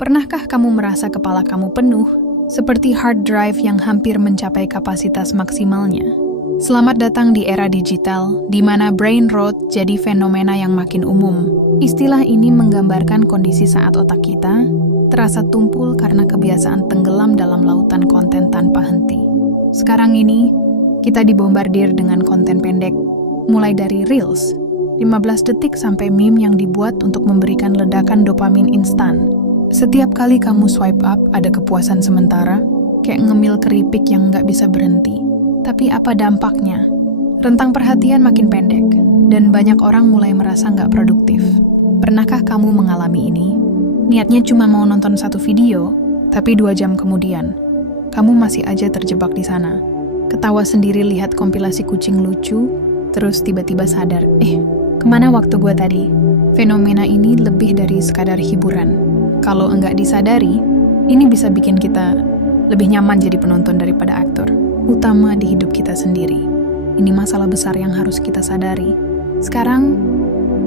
Pernahkah kamu merasa kepala kamu penuh, seperti hard drive yang hampir mencapai kapasitas maksimalnya? Selamat datang di era digital, di mana brain rot jadi fenomena yang makin umum. Istilah ini menggambarkan kondisi saat otak kita terasa tumpul karena kebiasaan tenggelam dalam lautan konten tanpa henti. Sekarang ini, kita dibombardir dengan konten pendek, mulai dari Reels, 15 detik sampai meme yang dibuat untuk memberikan ledakan dopamin instan. Setiap kali kamu swipe up, ada kepuasan sementara, kayak ngemil keripik yang nggak bisa berhenti. Tapi apa dampaknya? Rentang perhatian makin pendek, dan banyak orang mulai merasa nggak produktif. Pernahkah kamu mengalami ini? Niatnya cuma mau nonton satu video, tapi 2 jam kemudian, kamu masih aja terjebak di sana. Ketawa sendiri lihat kompilasi kucing lucu, terus tiba-tiba sadar, kemana waktu gue tadi? Fenomena ini lebih dari sekadar hiburan. Kalau enggak disadari, ini bisa bikin kita lebih nyaman jadi penonton daripada aktor utama di hidup kita sendiri. Ini masalah besar yang harus kita sadari. Sekarang,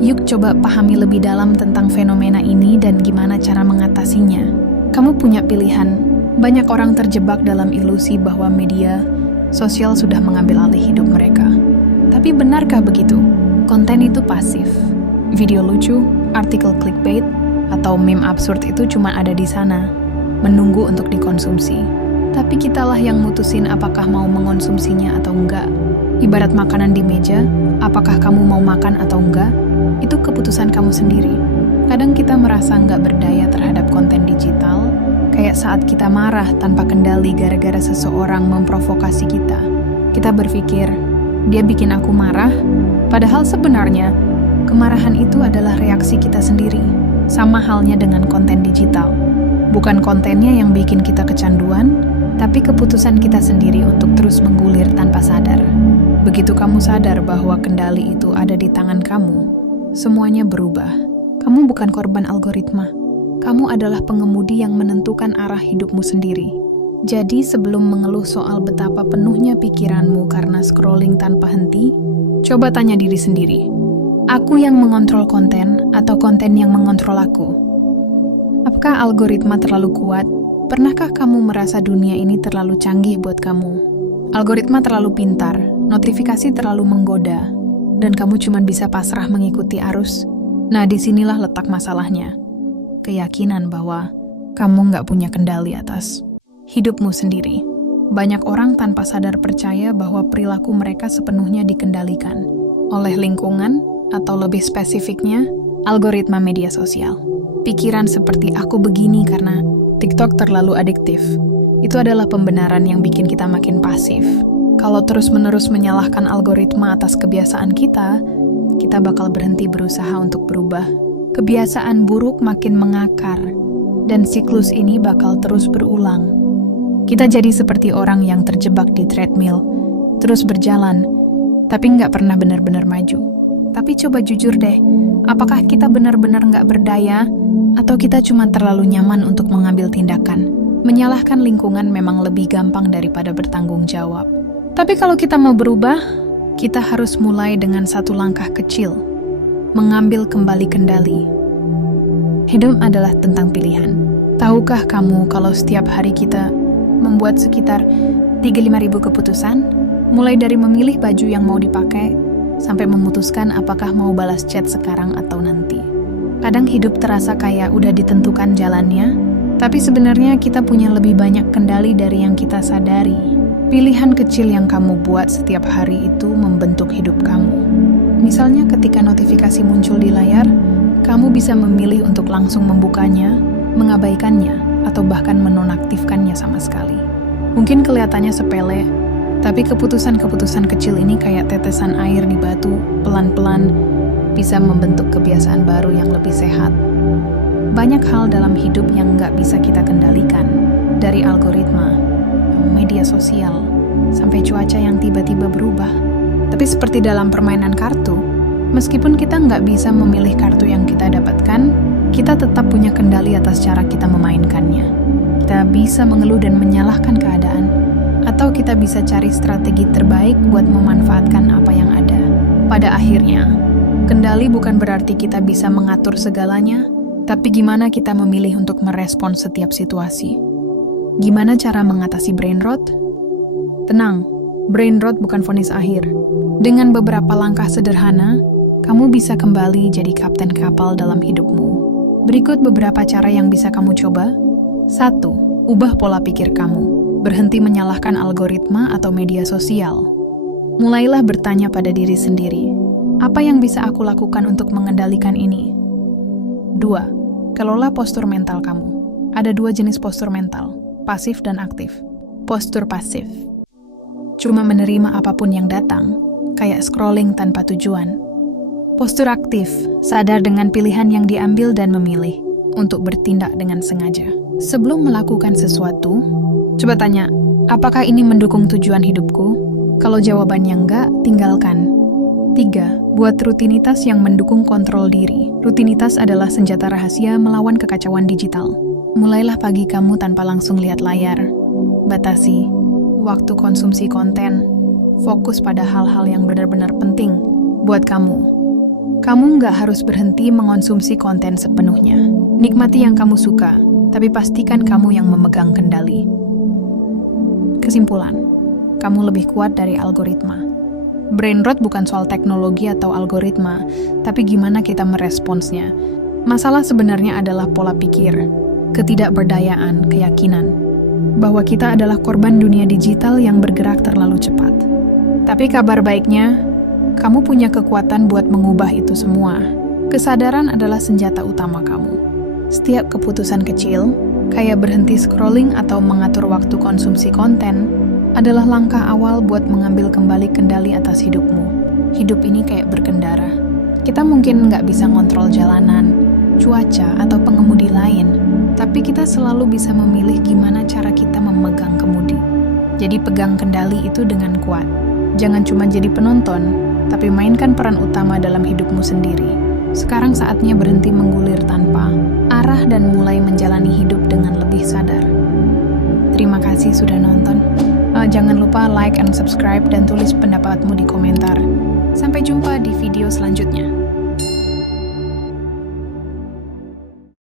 yuk coba pahami lebih dalam tentang fenomena ini dan gimana cara mengatasinya. Kamu punya pilihan. Banyak orang terjebak dalam ilusi bahwa media sosial sudah mengambil alih hidup mereka. Tapi benarkah begitu? Konten itu pasif. Video lucu, artikel clickbait, atau meme absurd itu cuma ada di sana, menunggu untuk dikonsumsi. Tapi kitalah yang mutusin apakah mau mengonsumsinya atau enggak. Ibarat makanan di meja, apakah kamu mau makan atau enggak, itu keputusan kamu sendiri. Kadang kita merasa enggak berdaya terhadap konten digital, kayak saat kita marah tanpa kendali gara-gara seseorang memprovokasi kita. Kita berpikir, dia bikin aku marah, padahal sebenarnya, kemarahan itu adalah reaksi kita sendiri. Sama halnya dengan konten digital. Bukan kontennya yang bikin kita kecanduan, tapi keputusan kita sendiri untuk terus menggulir tanpa sadar. Begitu kamu sadar bahwa kendali itu ada di tangan kamu, semuanya berubah. Kamu bukan korban algoritma. Kamu adalah pengemudi yang menentukan arah hidupmu sendiri. Jadi sebelum mengeluh soal betapa penuhnya pikiranmu karena scrolling tanpa henti, coba tanya diri sendiri. Aku yang mengontrol konten atau konten yang mengontrol aku? Apakah algoritma terlalu kuat? Pernahkah kamu merasa dunia ini terlalu canggih buat kamu? Algoritma terlalu pintar, notifikasi terlalu menggoda, dan kamu cuma bisa pasrah mengikuti arus. Nah, disinilah letak masalahnya. Keyakinan bahwa kamu nggak punya kendali atas hidupmu sendiri. Banyak orang tanpa sadar percaya bahwa perilaku mereka sepenuhnya dikendalikan oleh lingkungan, atau lebih spesifiknya, algoritma media sosial. Pikiran seperti aku begini karena TikTok terlalu adiktif. Itu adalah pembenaran yang bikin kita makin pasif. Kalau terus-menerus menyalahkan algoritma atas kebiasaan kita bakal berhenti berusaha untuk berubah. Kebiasaan buruk makin mengakar, dan siklus ini bakal terus berulang. Kita jadi seperti orang yang terjebak di treadmill, terus berjalan, tapi nggak pernah benar-benar maju. Tapi coba jujur deh, apakah kita benar-benar nggak berdaya, atau kita cuma terlalu nyaman untuk mengambil tindakan? Menyalahkan lingkungan memang lebih gampang daripada bertanggung jawab. Tapi kalau kita mau berubah, kita harus mulai dengan satu langkah kecil, mengambil kembali kendali. Hidup adalah tentang pilihan. Tahukah kamu kalau setiap hari kita membuat sekitar 35.000 keputusan, mulai dari memilih baju yang mau dipakai, sampai memutuskan apakah mau balas chat sekarang atau nanti. Kadang hidup terasa kayak udah ditentukan jalannya, tapi sebenarnya kita punya lebih banyak kendali dari yang kita sadari. Pilihan kecil yang kamu buat setiap hari itu membentuk hidup kamu. Misalnya ketika notifikasi muncul di layar, kamu bisa memilih untuk langsung membukanya, mengabaikannya, atau bahkan menonaktifkannya sama sekali. Mungkin kelihatannya sepele, tapi keputusan-keputusan kecil ini kayak tetesan air di batu, pelan-pelan bisa membentuk kebiasaan baru yang lebih sehat. Banyak hal dalam hidup yang nggak bisa kita kendalikan, dari algoritma, media sosial, sampai cuaca yang tiba-tiba berubah. Tapi seperti dalam permainan kartu, meskipun kita nggak bisa memilih kartu yang kita dapatkan, kita tetap punya kendali atas cara kita memainkannya. Kita bisa mengeluh dan menyalahkan keadaan, atau kita bisa cari strategi terbaik buat memanfaatkan apa yang ada. Pada akhirnya, kendali bukan berarti kita bisa mengatur segalanya, Tapi gimana kita memilih untuk merespons setiap situasi? Gimana cara mengatasi brain rot? Tenang, brain rot bukan vonis akhir. Dengan beberapa langkah sederhana, kamu bisa kembali jadi kapten kapal dalam hidupmu. Berikut beberapa cara yang bisa kamu coba. 1. Ubah pola pikir kamu. Berhenti menyalahkan algoritma atau media sosial. Mulailah bertanya pada diri sendiri, apa yang bisa aku lakukan untuk mengendalikan ini? 2. Kelola postur mental kamu. Ada 2 jenis postur mental, pasif dan aktif. Postur pasif cuma menerima apapun yang datang, kayak scrolling tanpa tujuan. Postur aktif, sadar dengan pilihan yang diambil dan memilih untuk bertindak dengan sengaja. Sebelum melakukan sesuatu, coba tanya, apakah ini mendukung tujuan hidupku? Kalau jawabannya enggak, tinggalkan. 3. Buat rutinitas yang mendukung kontrol diri. Rutinitas adalah senjata rahasia melawan kekacauan digital. Mulailah pagi kamu tanpa langsung lihat layar. Batasi waktu konsumsi konten. Fokus pada hal-hal yang benar-benar penting buat kamu. Kamu nggak harus berhenti mengonsumsi konten sepenuhnya. Nikmati yang kamu suka, tapi pastikan kamu yang memegang kendali. Kesimpulan, kamu lebih kuat dari algoritma. Brain rot bukan soal teknologi atau algoritma, tapi gimana kita meresponsnya. Masalah sebenarnya adalah pola pikir, ketidakberdayaan, keyakinan bahwa kita adalah korban dunia digital yang bergerak terlalu cepat. Tapi kabar baiknya, kamu punya kekuatan buat mengubah itu semua. Kesadaran adalah senjata utama kamu. Setiap keputusan kecil, kayak berhenti scrolling atau mengatur waktu konsumsi konten, adalah langkah awal buat mengambil kembali kendali atas hidupmu. Hidup ini kayak berkendara. Kita mungkin nggak bisa ngontrol jalanan, cuaca, atau pengemudi lain, tapi kita selalu bisa memilih gimana cara kita memegang kemudi. Jadi pegang kendali itu dengan kuat. Jangan cuma jadi penonton, tapi mainkan peran utama dalam hidupmu sendiri. Sekarang saatnya berhenti menggulir tanpa arah dan mulai menjalani hidup dengan lebih sadar. Terima kasih sudah nonton. Jangan lupa like and subscribe dan tulis pendapatmu di komentar. Sampai jumpa di video selanjutnya.